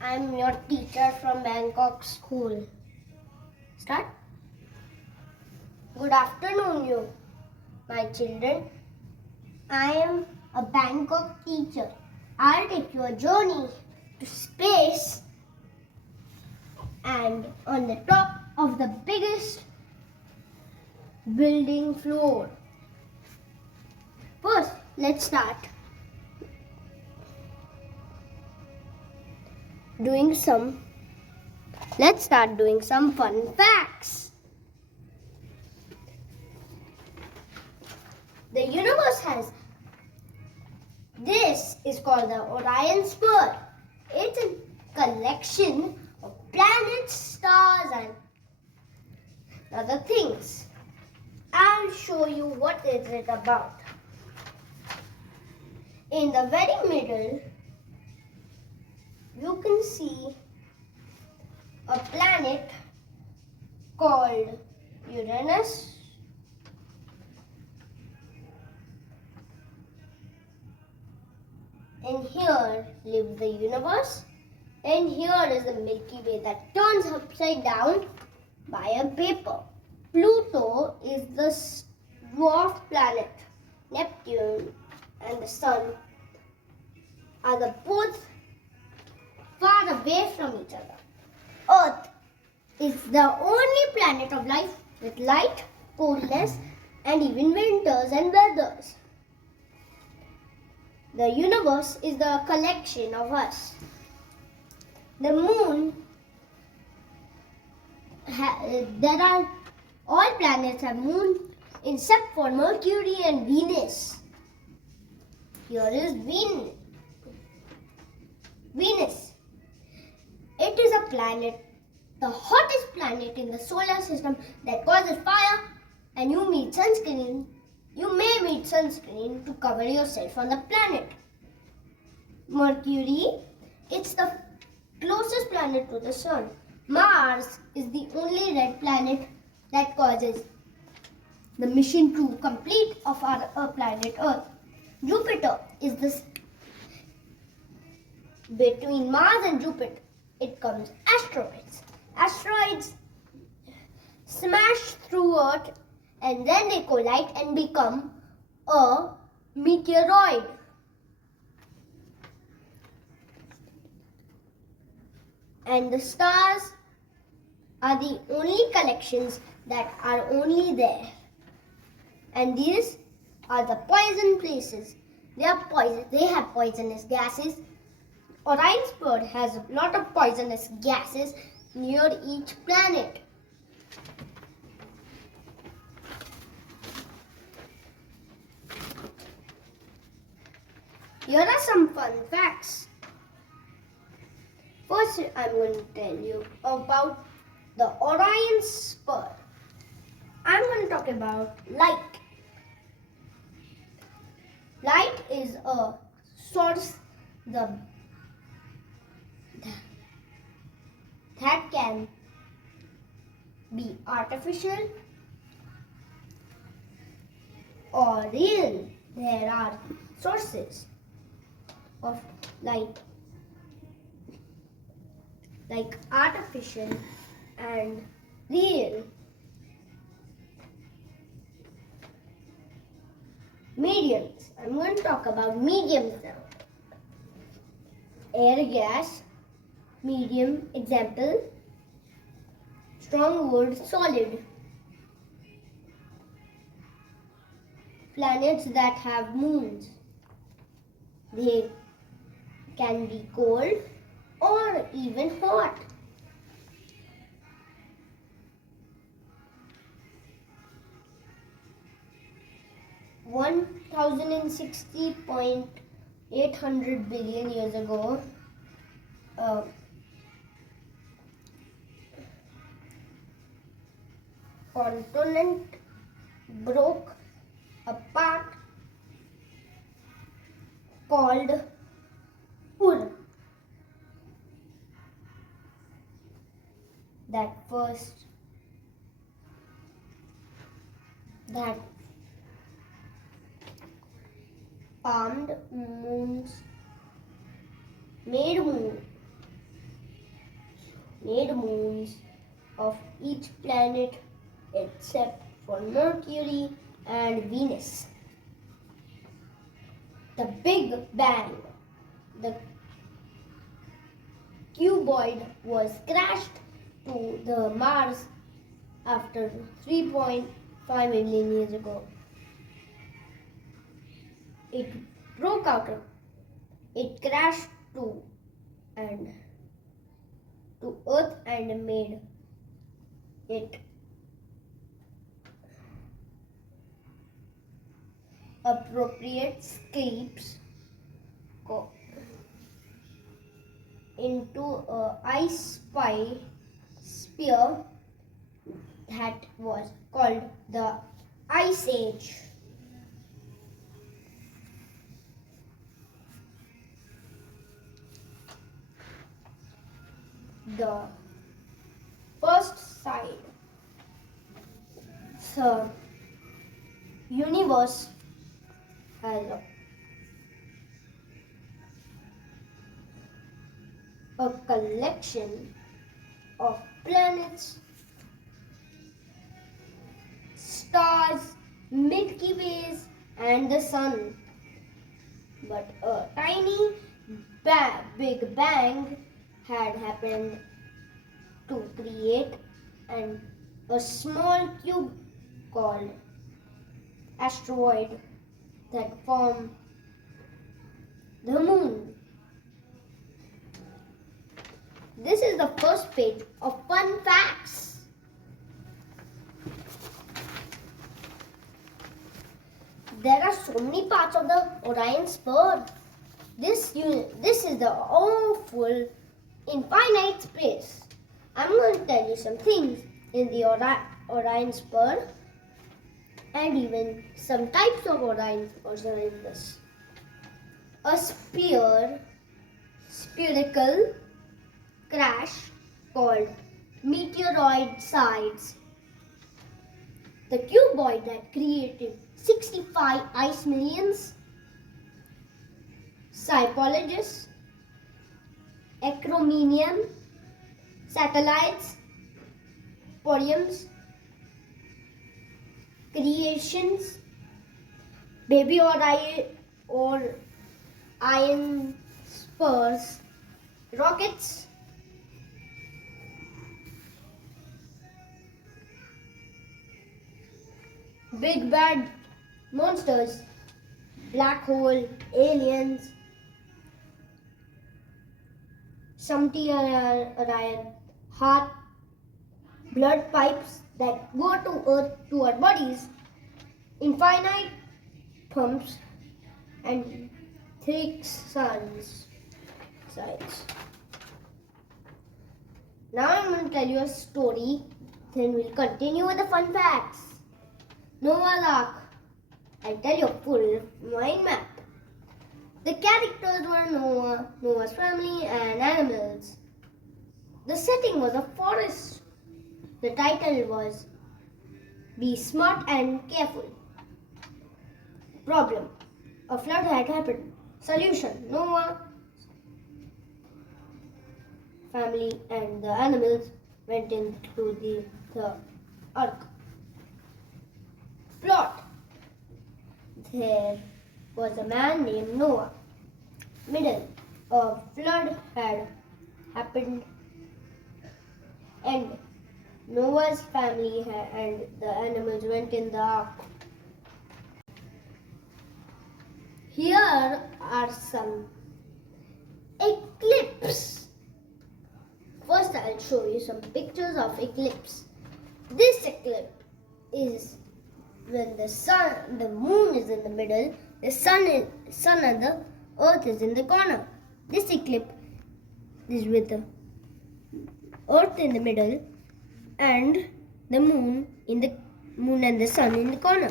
I'm your teacher from Bangkok school. Start. Good afternoon, you, my children. I am a Bangkok teacher. I'll take you a journey to space and on the top of the biggest building floor. First, let's start doing some fun facts. The universe has this is called the Orion Spur. It's a collection of planets, stars and other things. I'll show you what is it about. In the very middle, you can see a planet called Uranus. And here lives the universe. And here is the Milky Way that turns upside down by a paper. Pluto is the dwarf planet. Neptune and the Sun are the both far away from each other. Earth is the only planet of life with light, coldness, and even winters and weathers. The universe is the collection of us. The moon, all planets have moon except for Mercury and Venus. Here is Venus. It is a planet, the hottest planet in the solar system that causes fire, and you may need sunscreen to cover yourself on the planet. Mercury, it's the closest planet to the sun. Mars is the only red planet that causes the mission to complete of our planet Earth. Jupiter is between Mars and Jupiter. It comes asteroids. Asteroids smash through Earth and then they collide and become a meteoroid. And the stars are the only collections that are only there. And these are the poison places. They have poisonous gases. Orion Spur has a lot of poisonous gases near each planet. Here are some fun facts. First, I'm going to tell you about the Orion Spur. I'm going to talk about light. Light is a source that can be artificial or real. There are sources of light like artificial and real. Mediums. I'm going to talk about mediums now. Air, gas, medium, example, strong, wood, solid. Planets that have moons. They can be cold or even hot. $1,060.800 billion years ago, continent broke apart called Ur. That armed moons made moon made moons of each planet except for Mercury and Venus. The Big Bang. The cuboid was crashed to the Mars after 3.5 million years ago. It broke out. It crashed to Earth and made it appropriate scrapes into a ice sphere that was called the Ice Age. The first side, the universe as a collection of planets, stars, Milky Ways, and the Sun. But a tiny Big Bang had happened to create a small cube called asteroid that formed the Moon. This is the first page of fun facts. There are so many parts of the Orion spur. This is the awful infinite space. I'm going to tell you some things in the Orion spur and even some types of Orion spurs are in this. A spherical crash called meteoroids. The cuboid that created 65 ice millions. Cypologists, acromenium, satellites, podiums, creations, baby or iron spurs, rockets, big bad monsters, black hole, aliens, Shumti Orion, heart, blood pipes that go to Earth to our bodies, infinite pumps, and thick sides. Now I'm going to tell you a story, then we'll continue with the fun facts. Noah's Ark. I'll tell you a full mind map. The characters were Noah, Noah's family, and animals. The setting was a forest. The title was Be Smart and Careful. Problem. A flood had happened. Solution. Noah, family, and the animals went into the ark. Plot. There was a man named Noah. Middle. A flood had happened and Noah's family and the animals went in the ark. Here are some eclipse. First I'll show you some pictures of eclipse. This eclipse is when the moon is in the middle, the sun and the earth is in the corner. This eclipse is with the earth in the middle and the moon and the sun in the corner.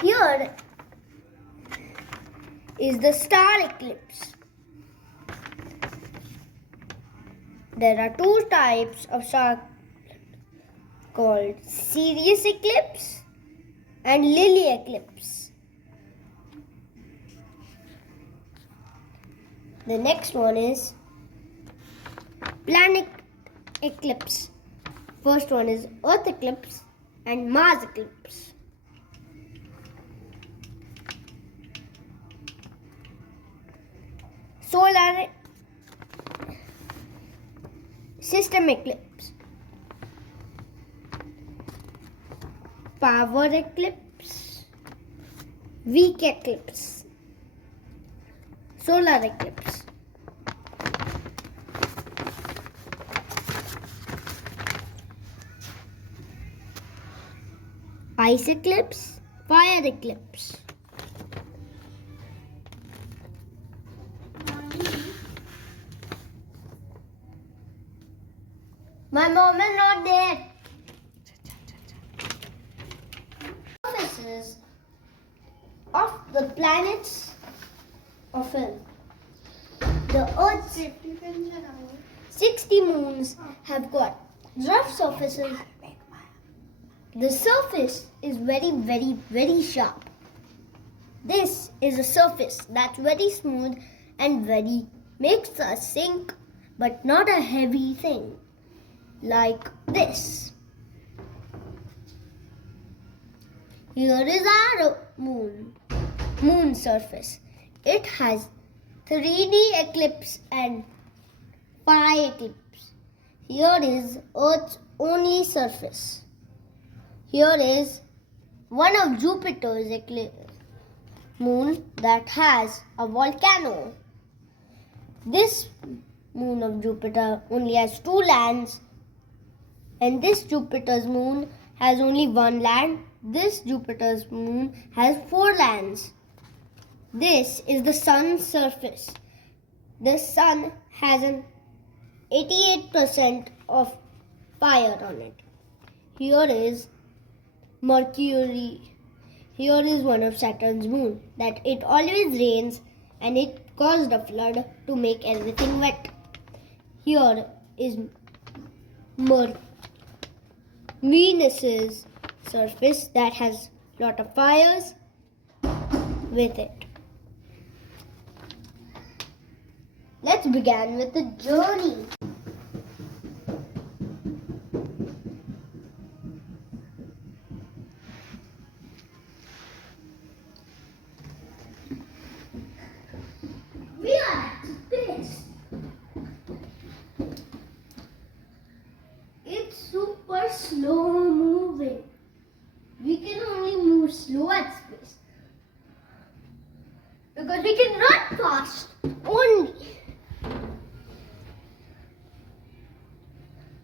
Here is the star eclipse. There are two types of star called Sirius eclipse and Lily eclipse. The next one is eclipse. First one is Earth eclipse and Mars eclipse. Solar system eclipse. Power eclipse. Weak eclipse. Solar eclipse. Ice eclipse. Fire eclipse. My mom is not there. Surfaces of the planets of Earth. The Earth's 60 moons have got rough surfaces. The surface is very, very, very sharp. This is a surface that's very smooth and very makes us sink, but not a heavy thing like this. Here is our moon surface. It has 3D eclipse and pi eclipse. Here is Earth's only surface. Here is one of Jupiter's moon that has a volcano. This moon of Jupiter only has 2 lands, and this Jupiter's moon has only 1 land. This Jupiter's moon has 4 lands. This is the sun's surface. The sun has an 88% of fire on it. Here is Mercury. Here is one of Saturn's moon that it always rains and it caused a flood to make everything wet. Here is Venus's surface that has lot of fires with it. Let's begin with the journey. We are at space. It's super slow moving. We can only move slow at space because we can run fast only.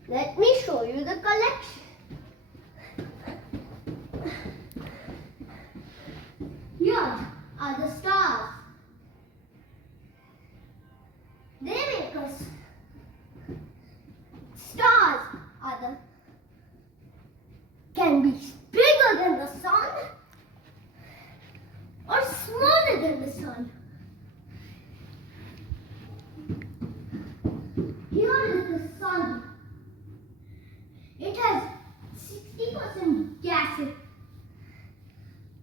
Let me show you the collection. Here are the stars. They make us. Stars can be bigger than the sun or smaller than the sun. Here is the sun. It has 60% gases.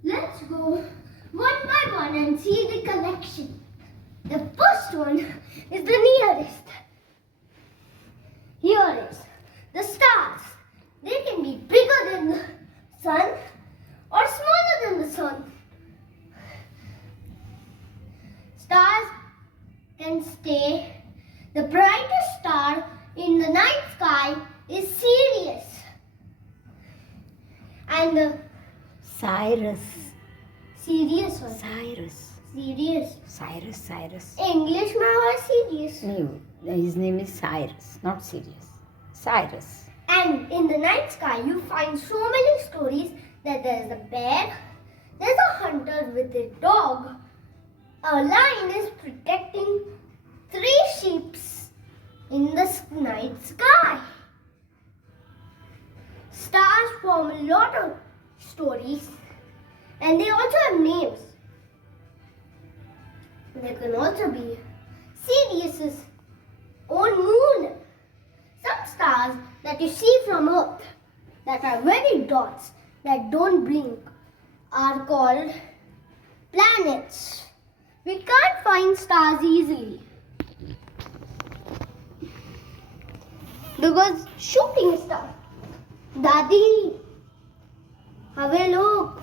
Let's go one by one and see the collection. The first one is the nearest. Here is the stars. They can be bigger than the sun or smaller than the sun. Stars can stay. The brightest star in the night sky is Sirius. And the Cyrus. Sirius one. Cyrus. Sirius. Cyrus. English man or Sirius? No, his name is Cyrus, not Sirius. Cyrus. And in the night sky, you find so many stories that there's a bear, there's a hunter with a dog, a lion is protecting 3 sheep in the night sky. Stars form a lot of stories and they also have names. There can also be Sirius's own moon. Some stars that you see from Earth that are very dots that don't blink are called planets. We can't find stars easily. Because shooting star. Daddy, have a look.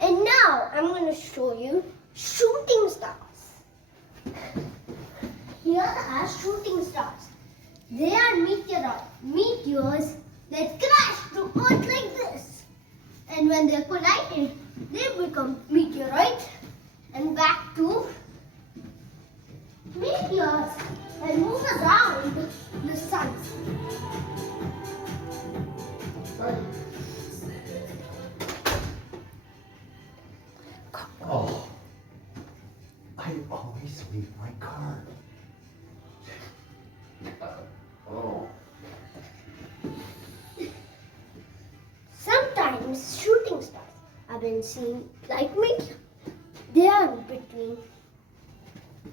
And now I'm going to show you shooting stars. Here are shooting stars. They are meteors that crash to Earth like this. And when they are collided, they become meteorites and back to meteors and move around the sun. Oh, I always leave my car. Oh. Sometimes shooting stars have been seen like meteors. They are between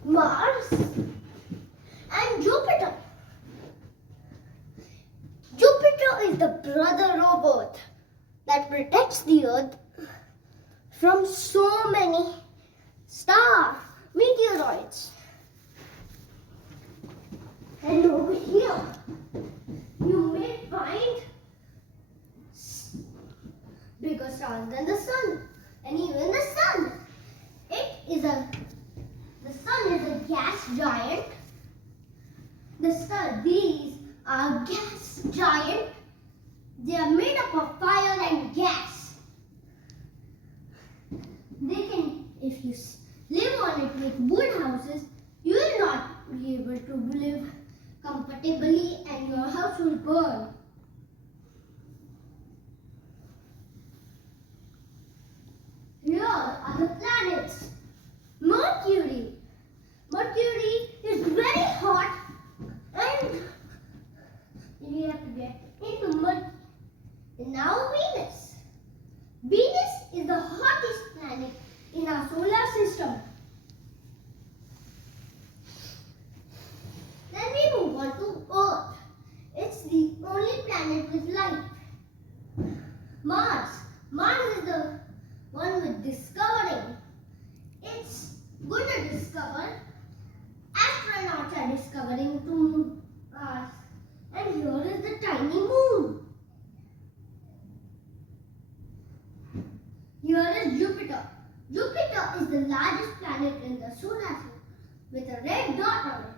Mars and Jupiter. Jupiter is the brother of Earth that protects the Earth from so many meteoroids. And over here, you may find bigger stars than the sun. And even the sun, the sun is a gas giant. These are gas giant. They are made up of fire and gas. If you live on it with wood houses, you will not be able to live comfortably and your house will burn. Here are the planets. Mercury. Mercury is very hot and we have to get into Mercury. And now Venus. Venus is the hottest planet in our solar system. Then we move on to Earth. It's the only planet with life. Mars. Mars is the one with discovering. It's good to discover. Astronauts are discovering to Mars. And here is the tiny moon. Here is Jupiter. Jupiter is the largest planet in the solar system with a red dot on it.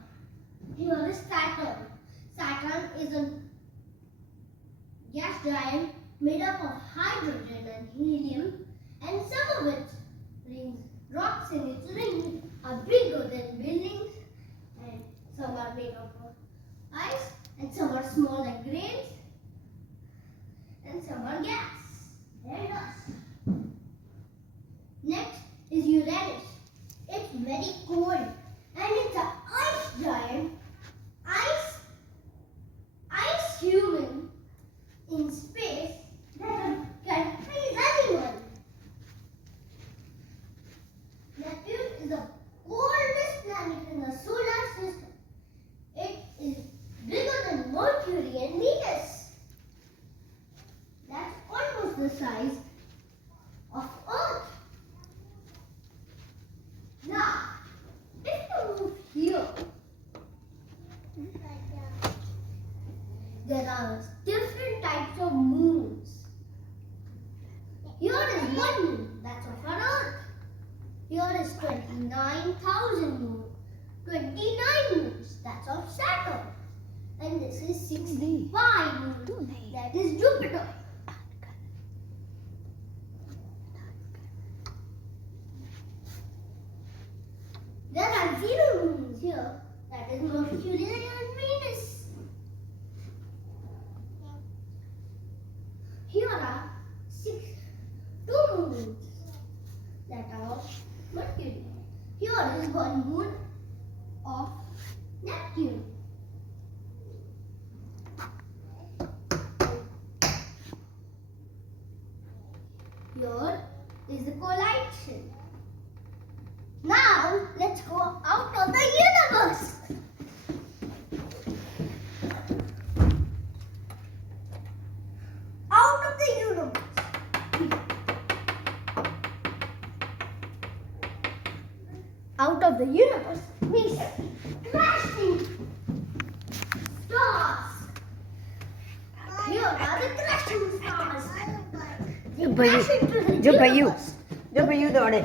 Here is Saturn. Saturn is a gas giant made up of hydrogen and helium, and some of its rocks in its rings are bigger than buildings, and some are made up of ice, and some are small like grains, and some are gas and dust. Next is Uranus. It's very cold and it's an ice giant, ice human in space that can freeze anyone. Neptune is the coldest planet in the solar system. It is bigger than Mercury and Venus. That's almost the size of Earth. Now, if you move here, there are different types of moons. Here is one moon, that's of our Earth. Here is 29,000 moons. 29 moons, that's of Saturn. And this is 65 moons, that is Jupiter. There are 0 moons here, that is Mercury and Venus. Here are 2 moons that are of Mercury. Here is 1 moon of Neptune. Here is the collision. Now, let's go out of the universe. Out of the universe. Out of the universe, we see crashing stars. ભયું crash into the જો ભયું universe. જો ભયું દોડે.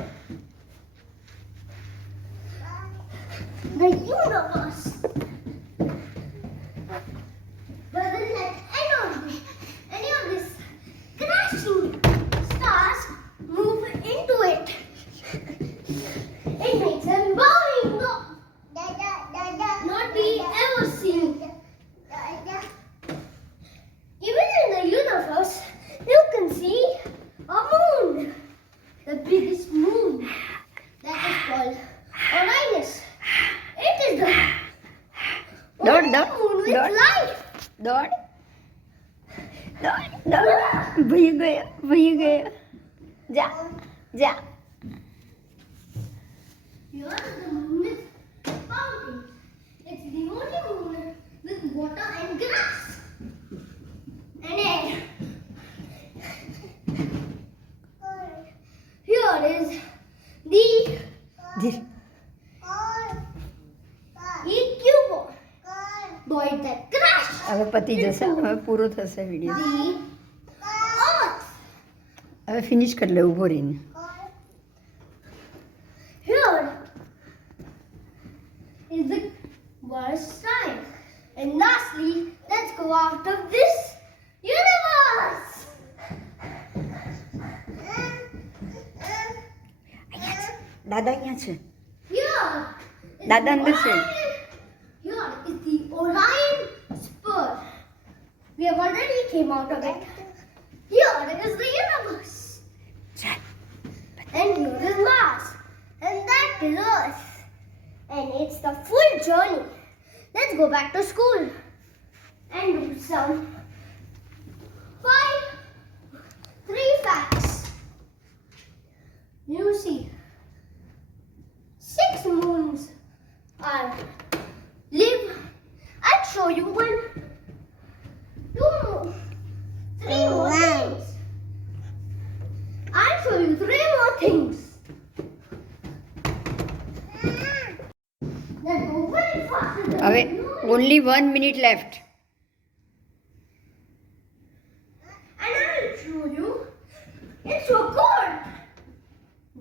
The universe doesn't let any of this crashing stars move into it. It makes them boring, not be ever seen. Even in the universe, you can see a moon, the biggest moon, that is called Uranus. It is the દોડ only દોડ moon with દોડ life. દોડ દોડ દોડ. ભયું ગયો જા જા. Here is the moon with fountains. It's the only moon with water and grass and air. Here is the Dhir. boy that crashed. હવે પતી જશે. હવે પૂરો થશે વિડીયો. The earth. હવે ફિનિશ કરી લે ઊભો રહીને. Here is the worst sign. And lastly, let's go out of this universe. દાદા અહીંયા છે. Here is દાદા the અંદર છે. Orion. Here is the Orion spur. We have already came out of it. Here is the universe. ચાલ. And here is Mars. And that is Earth. And it's the full journey. Let's go back to school and do some 3 facts. You see, 6 moons are live. I'll show you 1, 2 more, 3 more things. I'll show you 3 more things. Let's go very fast. હવે only 1 minute left. And I'll show you. It's so cold.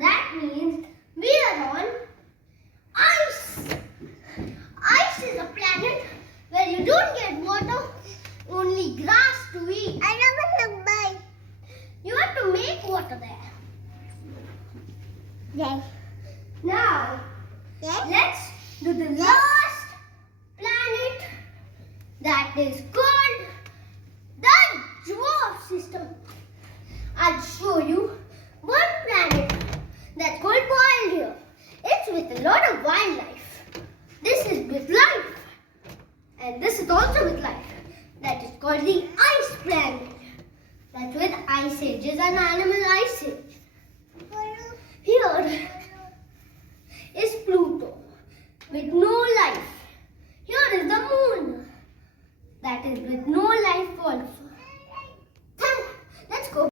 That means we are on ice. Ice is a planet where you don't get water, only grass to eat. I never Mumbai. You have to make water there. Yes. Now, let's do the last planet that is called the dwarf system. I'll show you one planet that's called wild here. It's with a lot of wildlife. This is with life. And this is also with life. That is called the ice planet. That's with ice ages and animal ice age. Here is Pluto with no life. Here is the moon. That is with no life also.